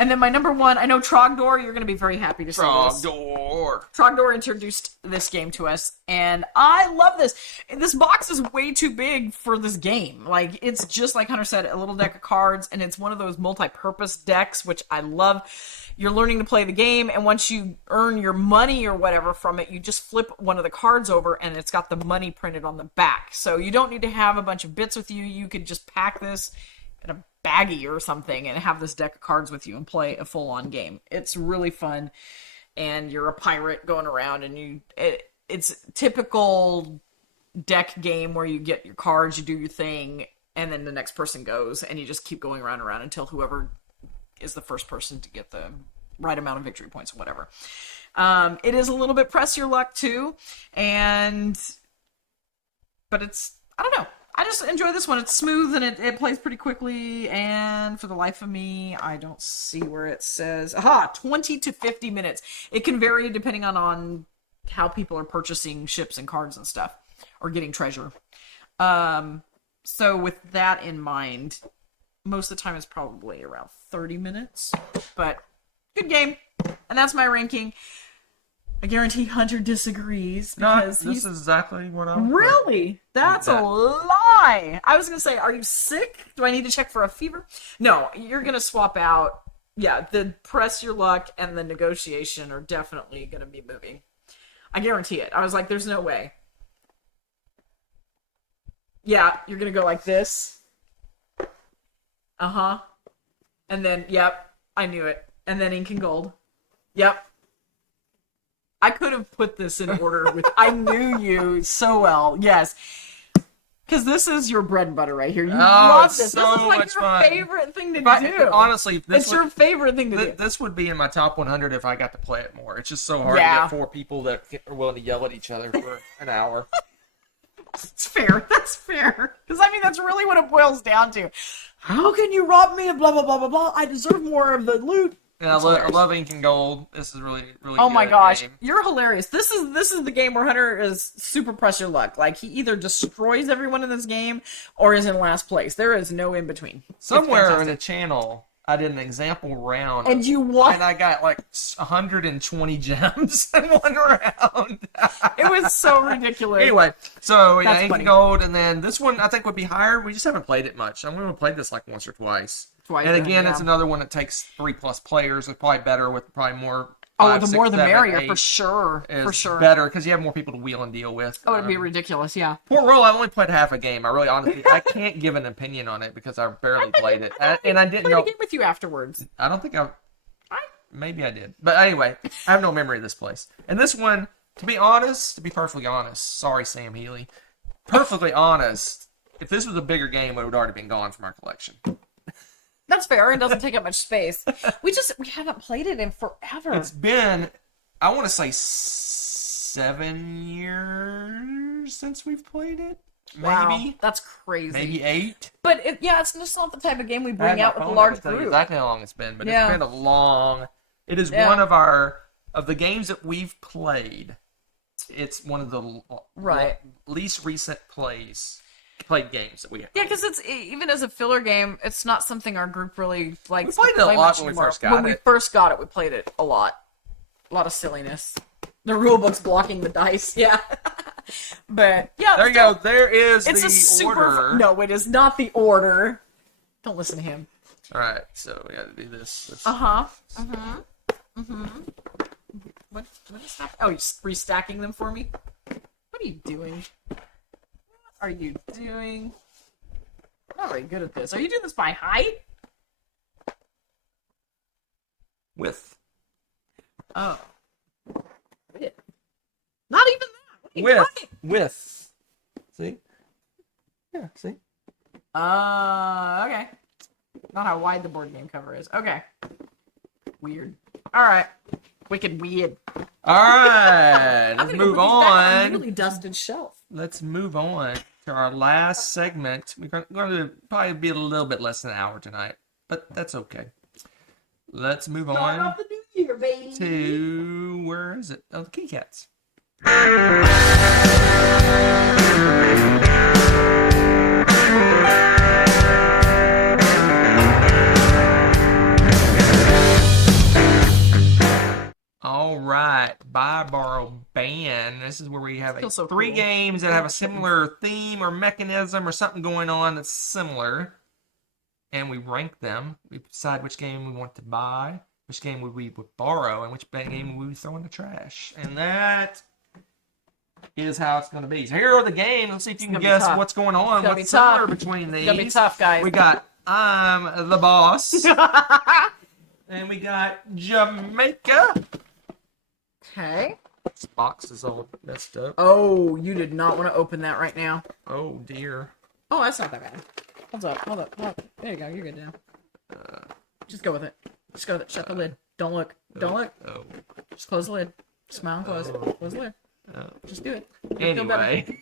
And then my number one, I know Trogdor, you're going to be very happy to see this. Trogdor. Trogdor introduced this game to us, and I love this. This box is way too big for this game. Like, it's just like Hunter said, a little deck of cards, and it's one of those multi-purpose decks, which I love. You're learning to play the game, and once you earn your money or whatever from it, you just flip one of the cards over, and it's got the money printed on the back. So you don't need to have a bunch of bits with you. You could just pack this in a baggie or something and have this deck of cards with you and play a full-on game. It's really fun, and you're a pirate going around, and it's typical deck game where you get your cards, you do your thing, and then the next person goes, and you just keep going around and around until whoever is the first person to get the right amount of victory points or whatever. It is a little bit press your luck too, but it's, I don't know. I just enjoy this one. It's smooth and it plays pretty quickly, and for the life of me, I don't see where it says. 20 to 50 minutes. It can vary depending on how people are purchasing ships and cards and stuff, or getting treasure. So with that in mind, most of the time it's probably around 30 minutes, but good game. And that's my ranking. I guarantee Hunter disagrees because this is exactly what I'm. Really? That's a lie. I was gonna say, are you sick? Do I need to check for a fever? No, you're gonna swap out. Yeah, the press your luck and the negotiation are definitely gonna be moving. I guarantee it. I was like, there's no way. Yeah, you're gonna go like this. And then, yep, I knew it. And then ink and gold. Yep. I could have put this in order with. I knew you so well. Yes. Because this is your bread and butter right here. You love this. So this is like much your fun. favorite thing to do. Honestly, it's your favorite thing to do. This would be in my top 100 if I got to play it more. It's just so hard to get 4 people that are willing to yell at each other for an hour. It's fair. That's fair. Because, I mean, that's really what it boils down to. How can you rob me of blah, blah, blah, blah, blah? I deserve more of the loot. And I love ink and gold. This is really, really Oh good my gosh. game. You're hilarious. This is the game where Hunter is super press your luck. Like, he either destroys everyone in this game or is in last place. There is no in between. Somewhere in the channel, I did an example round. And you won. And I got like 120 gems in one round. It was so ridiculous. Anyway, so That's ink funny. and gold, and then this one I think would be higher. We just haven't played it much. I'm going to play this like once or twice. And again, it's another one that takes 3+ players. It's probably better with probably more. The more the merrier, for sure. For sure. Better because you have more people to wheel and deal with. Oh, it'd be ridiculous, yeah. Port Royal, I only played half a game. I really honestly, I can't give an opinion on it because I barely played it, and I didn't know. I played a game with you afterwards. I don't think maybe I did, but anyway, I have no memory of this place. And this one, to be perfectly honest, sorry Sam Healy, perfectly honest, if this was a bigger game, it would have already been gone from our collection. That's fair. It doesn't take up much space. We haven't played it in forever. It's been, I want to say 7 years since we've played it. Maybe. Wow, that's crazy. Maybe 8. But it's just not the type of game we bring out with a large group. Exactly how long it's been, but it's been a long. It is one of the games that we've played. It's one of the least recent played games that we have. Yeah, because it's even as a filler game, it's not something our group really likes. We played it a lot when we first got it. When we first got it, we played it a lot. A lot of silliness. The rule book's blocking the dice, yeah. But yeah, there you go. There is it's the order. No, it is not the order. Don't listen to him. All right, so we got to do this. What is that? Oh, you're restacking them for me? What are you doing? Are you doing? I'm not very good at this. Are you doing this by height? Width. Oh. Width. Not even that. What are you talking? Width. See? Yeah, see? Okay. Not how wide the board game cover is. Okay. Weird. Alright. Wicked weird. Alright. Let's move on. A really dusted shelf. Let's move on to our last segment. We're going to probably be a little bit less than an hour tonight, but that's okay. Let's move on off the new year, baby. to, where is it? Oh, the Kitty Cats. right. Buy, borrow, ban. This is where we have Feels so three cool. games that have a similar theme or mechanism or something going on that's similar. And we rank them. We decide which game we want to buy, which game we would borrow, and which game we would throw in the trash. And that is how it's going to be. So here are the games. Let's see if you can guess what's going on. Gonna be What's similar tough. between these. It's gonna be tough, guys. We got I'm the boss. And we got Jamaica. Okay. This box is all messed up. Oh, you did not want to open that right now. Oh, dear. Oh, that's not that bad. Hold up. There you go. You're good now. Just go with it. Just go with it. Shut the lid. Don't look. Don't look. Oh. Just close the lid. Smile and close. Oh. Close the lid. Oh. Just do it. You'll feel better. Anyway.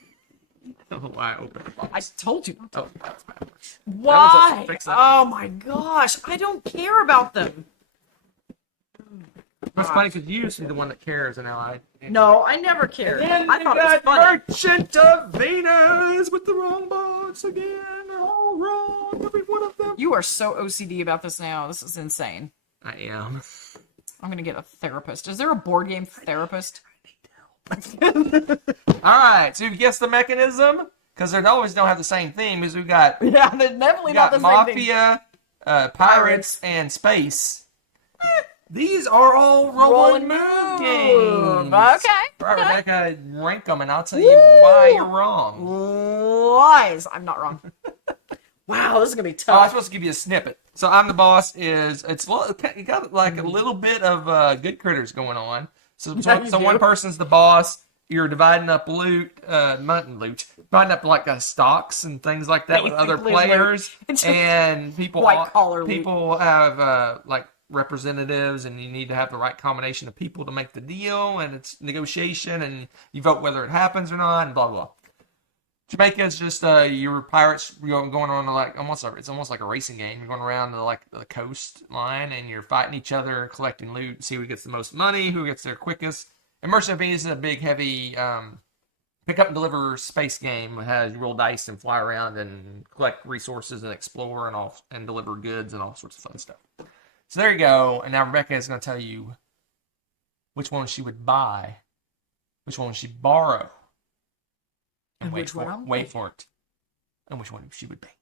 I don't know why I opened the box. I told you. Oh, that's backwards. Why? Fix it. Oh my gosh. I don't care about them. It's funny because you used to be the one that cares, and now I. No, I never cared. And I we thought it was got funny. Merchant of Venus with the wrong box again. They're all wrong, every one of them. You are so OCD about this now. This is insane. I am. I'm gonna get a therapist. Is there a board game therapist? Alright, so you guess the mechanism? Because they always don't have the same theme, because we got, Yeah, they're definitely we not got the same thing. Mafia, Pirates, and Space. These are all roll and move games. Okay. All right, Rebecca, rank them, and I'll tell you why you're wrong. Lies. I'm not wrong. Wow, this is gonna be Oh, I was tough. supposed to give you a snippet. So I'm the boss you got like a little bit of good critters going on. So Yeah, you one do. person's the boss. You're dividing up dividing up like stocks and things like that with other Basically players. loot. It's And people white-collar loot. people have like representatives, and you need to have the right combination of people to make the deal. And it's negotiation, and you vote whether it happens or not, and blah blah. Jamaica is just your pirates going on it's almost like a racing game. You're going around the coastline, and you're fighting each other, collecting loot, see who gets the most money, who gets there quickest. And Merchant of Venus is a big, heavy pick up and deliver space game. It has you roll dice and fly around and collect resources and explore and deliver goods and all sorts of fun stuff. So there you go. And now Rebecca is going to tell you which one she would buy, which one she'd borrow. And which one I'm wait for it. And which one she would ban.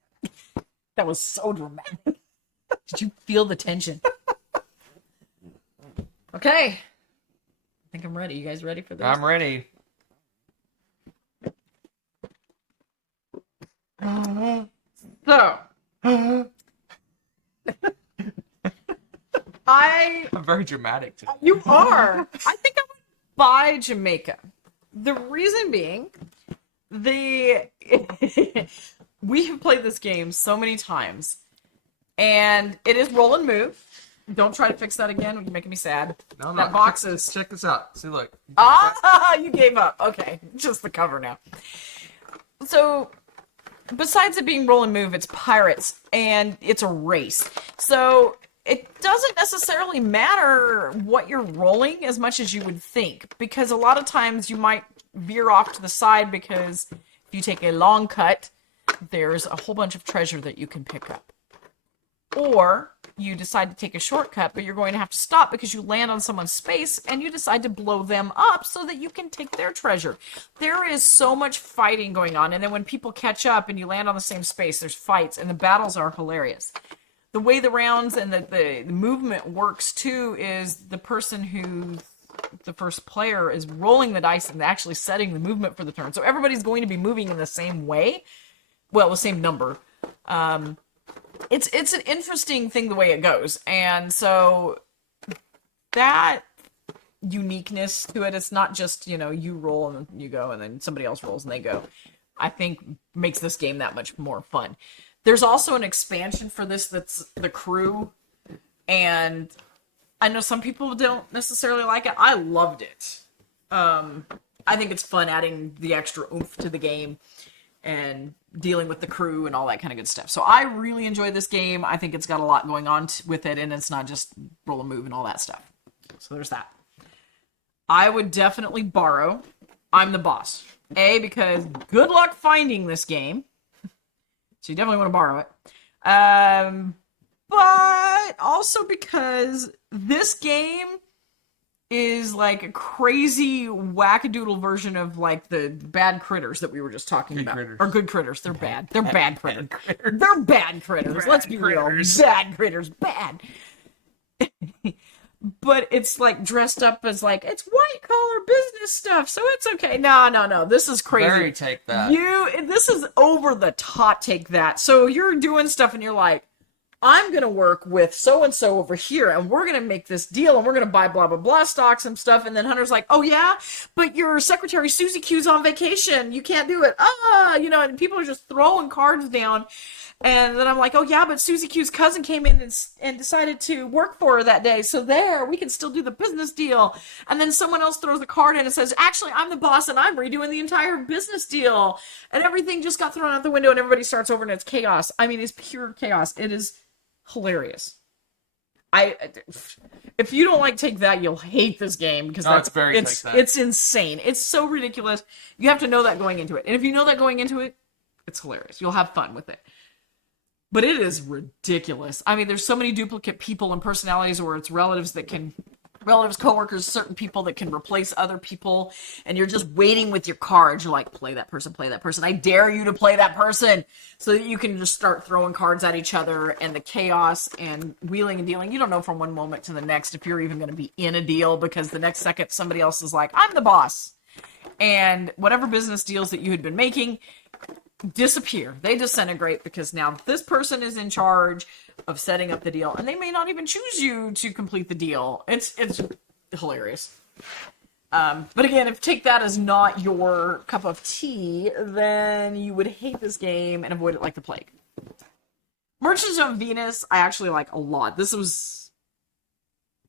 That was so dramatic. Did you feel the tension? Okay. I think I'm ready. You guys ready for this? I'm ready. So, I'm very dramatic today. You are. I think I would buy Jamaica. The reason being, we have played this game so many times, and it is roll and move. Don't try to fix that again. You're making me sad. No, That box is... Check this out. See, look. Ah, you gave up. Okay, just the cover now. So, besides it being roll and move, it's pirates, and it's a race. So, it doesn't necessarily matter what you're rolling as much as you would think, because a lot of times you might veer off to the side because if you take a long cut, there's a whole bunch of treasure that you can pick up. Or you decide to take a shortcut, but you're going to have to stop because you land on someone's space and you decide to blow them up so that you can take their treasure. There is so much fighting going on, and then when people catch up and you land on the same space, there's fights, and the battles are hilarious. The way the rounds and the movement works, too, is the person who, the first player, is rolling the dice and actually setting the movement for the turn. So everybody's going to be moving in the same way. Well, the same number. It's an interesting thing the way it goes. And so that uniqueness to it, it's not just, you roll and you go and then somebody else rolls and they go, I think makes this game that much more fun. There's also an expansion for this that's the crew, and I know some people don't necessarily like it. I loved it. I think it's fun adding the extra oomph to the game and dealing with the crew and all that kind of good stuff. So I really enjoy this game. I think it's got a lot going on with it, and it's not just roll and move and all that stuff. So there's that. I would definitely borrow I'm the Boss. Because good luck finding this game. So you definitely want to borrow it. But also because this game is like a crazy wackadoodle version of like the bad critters that we were just talking about. Critters. Or good critters. They're bad. They're bad critters. critters. They're bad critters. Bad Let's be critters. real. Bad critters. Bad. But it's like dressed up as like it's white collar business stuff, so it's okay. No. This is crazy. Very take that. This is over the top. Take that. So you're doing stuff, and you're like, I'm gonna work with so and so over here, and we're gonna make this deal, and we're gonna buy blah blah blah stocks and stuff. And then Hunter's like, oh yeah, but your secretary Susie Q's on vacation. You can't do it. And people are just throwing cards down. And then I'm like, oh yeah, but Susie Q's cousin came in and decided to work for her that day. So we can still do the business deal. And then someone else throws the card in and says, actually, I'm the boss and I'm redoing the entire business deal. And everything just got thrown out the window and everybody starts over and it's chaos. I mean, it's pure chaos. It is hilarious. If you don't like Take That, you'll hate this game because it's insane. It's so ridiculous. You have to know that going into it. And if you know that going into it, it's hilarious. You'll have fun with it. But it is ridiculous. I mean, there's so many duplicate people and personalities where it's relatives, coworkers, certain people that can replace other people. And you're just waiting with your cards. You're like, play that person, play that person. I dare you to play that person. So that you can just start throwing cards at each other and the chaos and wheeling and dealing. You don't know from one moment to the next if you're even going to be in a deal because the next second somebody else is like, I'm the boss. And whatever business deals that you had been making disappear. They disintegrate because now this person is in charge of setting up the deal and they may not even choose you to complete the deal. It's hilarious. But again, if Take That is not your cup of tea, then you would hate this game and avoid it like the plague. Merchants of Venus, I actually like a lot. This was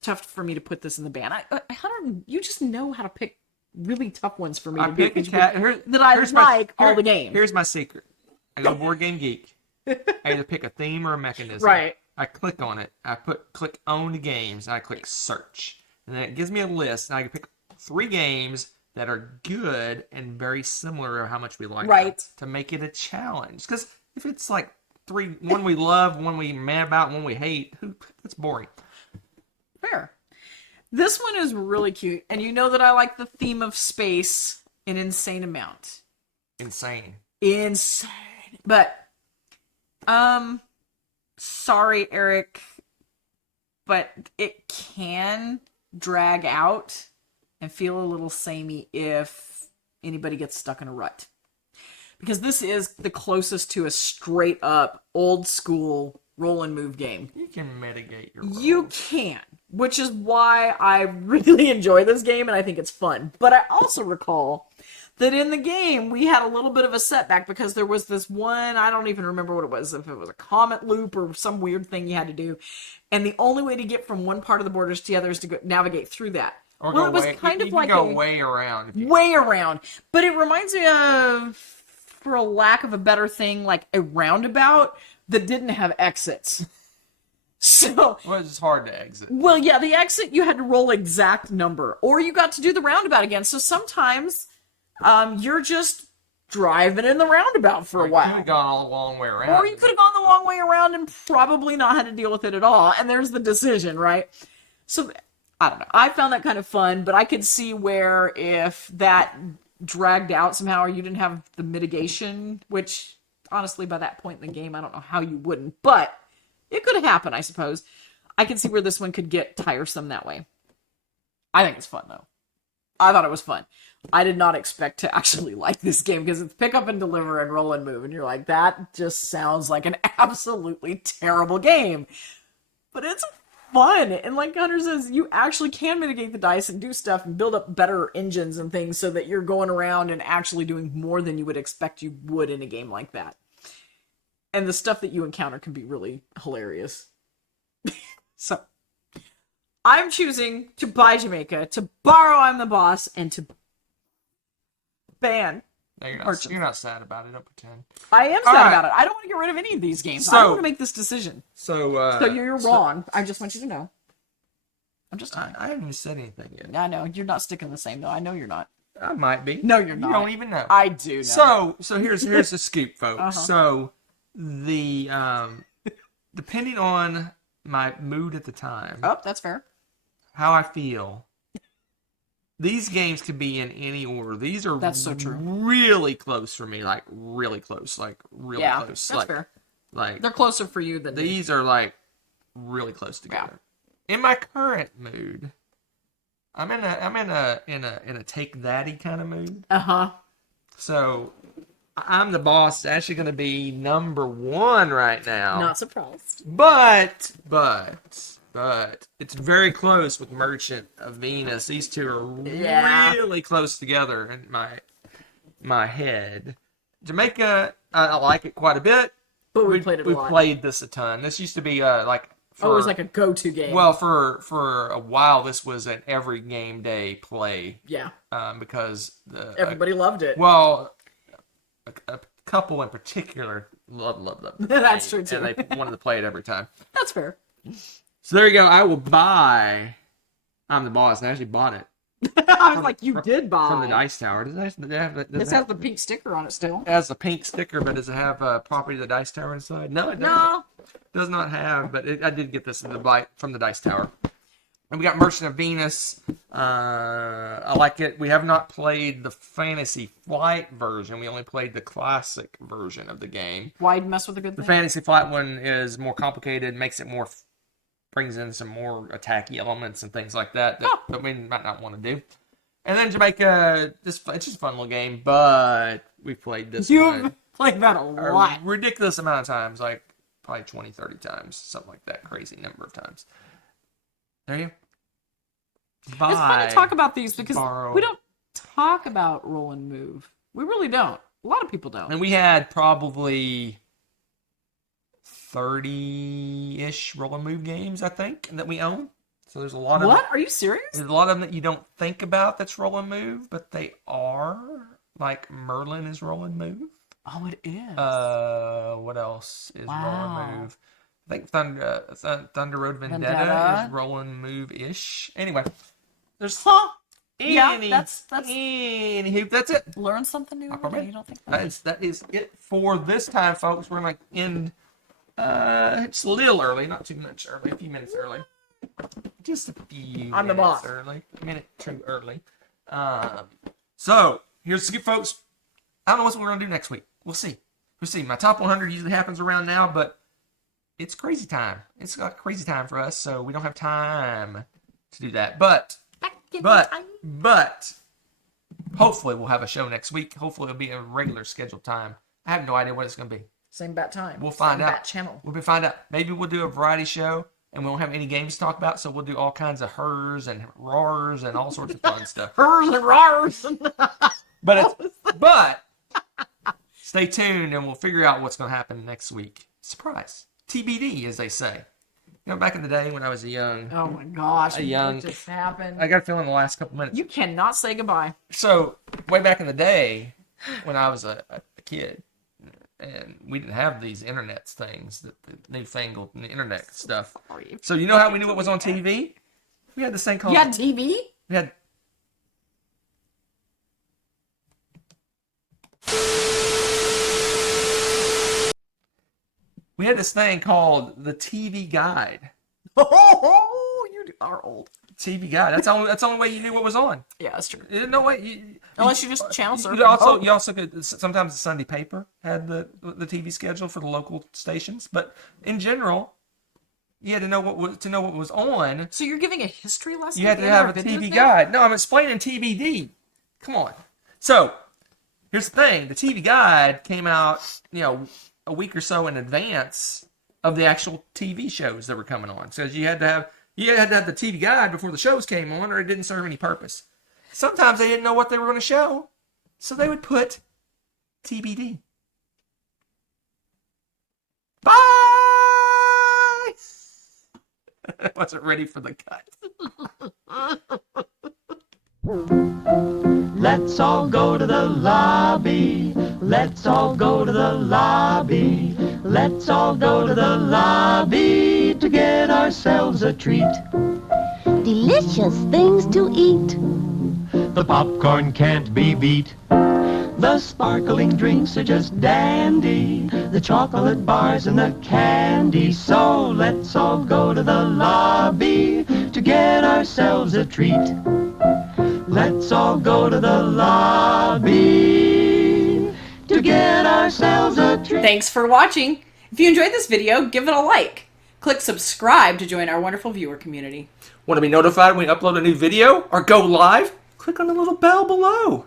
tough for me to put this in the ban. You just know how to pick really tough ones for me to pick that I like all the games. Here's my secret. I go Board Game Geek. I either pick a theme or a mechanism. Right. I click on it. I click owned games and I click search. And then it gives me a list and I can pick 3 games that are good and very similar to how much we like them to make it a challenge. Because if it's like one we love, one we mad about, one we hate, that's boring. Fair. This one is really cute, and you know that I like the theme of space an insane amount. Insane. But, sorry, Eric, but it can drag out and feel a little samey if anybody gets stuck in a rut. Because this is the closest to a straight up, old school roll and move game. You can mitigate your roles. You can, which is why I really enjoy this game and I think it's fun. But I also recall that in the game we had a little bit of a setback because there was this one, I don't even remember what it was, if it was a comet loop or some weird thing you had to do. And the only way to get from one part of the borders to the other is to navigate through that. Or well, it was kind of like way around. Way around. But it reminds me of, for a lack of a better thing, like a roundabout that didn't have exits. So, well, it's hard to exit. Well, yeah, the exit you had to roll exact number, or you got to do the roundabout again. So sometimes, you're just driving in the roundabout for a while. You could have gone all the long way around. Or you could have gone the long way around and probably not had to deal with it at all. And there's the decision, right? So, I don't know. I found that kind of fun, but I could see where if that dragged out somehow, or you didn't have the mitigation, which honestly, by that point in the game, I don't know how you wouldn't, but it could have happened, I suppose. I can see where this one could get tiresome that way. I think it's fun, though. I thought it was fun. I did not expect to actually like this game because it's pick up and deliver and roll and move, and you're like, that just sounds like an absolutely terrible game. But it's fun, and like Hunter says, you actually can mitigate the dice and do stuff and build up better engines and things so that you're going around and actually doing more than you would expect you would in a game like that. And the stuff that you encounter can be really hilarious. So, I'm choosing to buy Jamaica, to borrow I'm the Boss, and to ban. No, you're not sad about it. Don't pretend. I am sad about it. I don't want to get rid of any of these games. I don't want to make this decision. So you're wrong. I just want you to know. I haven't even said anything yet. I know. You're not sticking the same, though. I know you're not. I might be. No, you're not. You don't even know. I do know. So here's the scoop, folks. Uh-huh. So the depending on my mood at the time. Oh, that's fair. How I feel, these games could be in any order. These are That's so true. really close for me, like really close, like really Yeah, close. that's fair. Like They're closer for you than me. these are like really close together. In my current mood, I'm in a take thatty kind of mood. Uh-huh. So I'm the boss. It's actually going to be number 1 right now. Not surprised. But it's very close with Merchant of Venus. These two are really close together in my head. Jamaica, I like it quite a bit. But we played it a lot. We played this a ton. This used to be like. It was like a go-to game. Well, for a while, this was an every game day play. Yeah. Because everybody loved it. Well, a couple in particular loved it. That's true too. And they wanted to play it every time. That's fair. So there you go. I will buy. I'm the boss. And I actually bought it. I was like, you did buy from the Dice Tower. Does it have this has the pink sticker on it still. It has the pink sticker, but does it have property of the Dice Tower inside? No, it doesn't. No. It does not have. But I did get this from the Dice Tower. And we got Merchant of Venus. I like it. We have not played the Fantasy Flight version. We only played the classic version of the game. Why'd mess with a good thing? The Fantasy Flight one is more complicated, makes it more, brings in some more attacky elements and things like that that we might not want to do. And then Jamaica, it's just a fun little game, but we've played this You've played that a lot. A ridiculous amount of times, like probably 20, 30 times, something like that, crazy number of times. There you go. It's fun to talk about these because we don't talk about roll and move. We really don't. A lot of people don't. And we had probably 30-ish roll and move games, I think, that we own. So there's a lot of... What? Are you serious? There's a lot of them that you don't think about that's roll and move, but they are. Like Merlin is roll and move. Oh, it is. What else is roll and move? I think Thunder Road Vendetta is roll and move-ish. Anyway, there's anywho, that's it. Learn something new every day. You don't think that is it for this time, folks. We're going to end it's a little early, not too much early, a few minutes early. Just a few I'm the boss. Early. A minute too early. So, here's the scoop, folks. I don't know what we're going to do next week. We'll see. My top 100 usually happens around now, but it's crazy time. It's a crazy time for us, so we don't have time to do that. But hopefully we'll have a show next week. Hopefully it'll be a regular scheduled time. I have no idea what it's going to be. Same bat time. We'll find out. Bat channel. We'll find out. Maybe we'll do a variety show, and we won't have any games to talk about, so we'll do all kinds of hers and roars and all sorts of fun stuff. Hers and roars. But stay tuned, and we'll figure out what's going to happen next week. Surprise. TBD, as they say. You know, back in the day when I was young. Oh my gosh! What just happened? I got a feeling the last couple minutes. You cannot say goodbye. So way back in the day, when I was a kid, and we didn't have these internet things, the newfangled internet stuff. So you know how we knew what was on TV? We had this thing called. You had TV? We had. We had this thing called the TV Guide. Oh, you are old. TV Guide. That's the only way you knew what was on. Yeah, that's true. No way. Unless you just channel surf. You also could. Sometimes the Sunday paper had the TV schedule for the local stations, but in general, you had to know what was on. So you're giving a history lesson? You had to have a TV Guide. No, I'm explaining TBD. Come on. So here's the thing: the TV Guide came out, a week or so in advance of the actual TV shows that were coming on. So you had to have the TV Guide before the shows came on, or it didn't serve any purpose. Sometimes they didn't know what they were going to show, so they would put TBD. Bye! I wasn't ready for the cut. Let's all go to the lobby. Let's all go to the lobby. Let's all go to the lobby to get ourselves a treat. Delicious things to eat. The popcorn can't be beat. The sparkling drinks are just dandy. The chocolate bars and the candy. So let's all go to the lobby to get ourselves a treat. Let's all go to the lobby to get ourselves a treat. Thanks for watching. If you enjoyed this video, give it a like. Click subscribe to join our wonderful viewer community. Want to be notified when we upload a new video or go live? Click on the little bell below.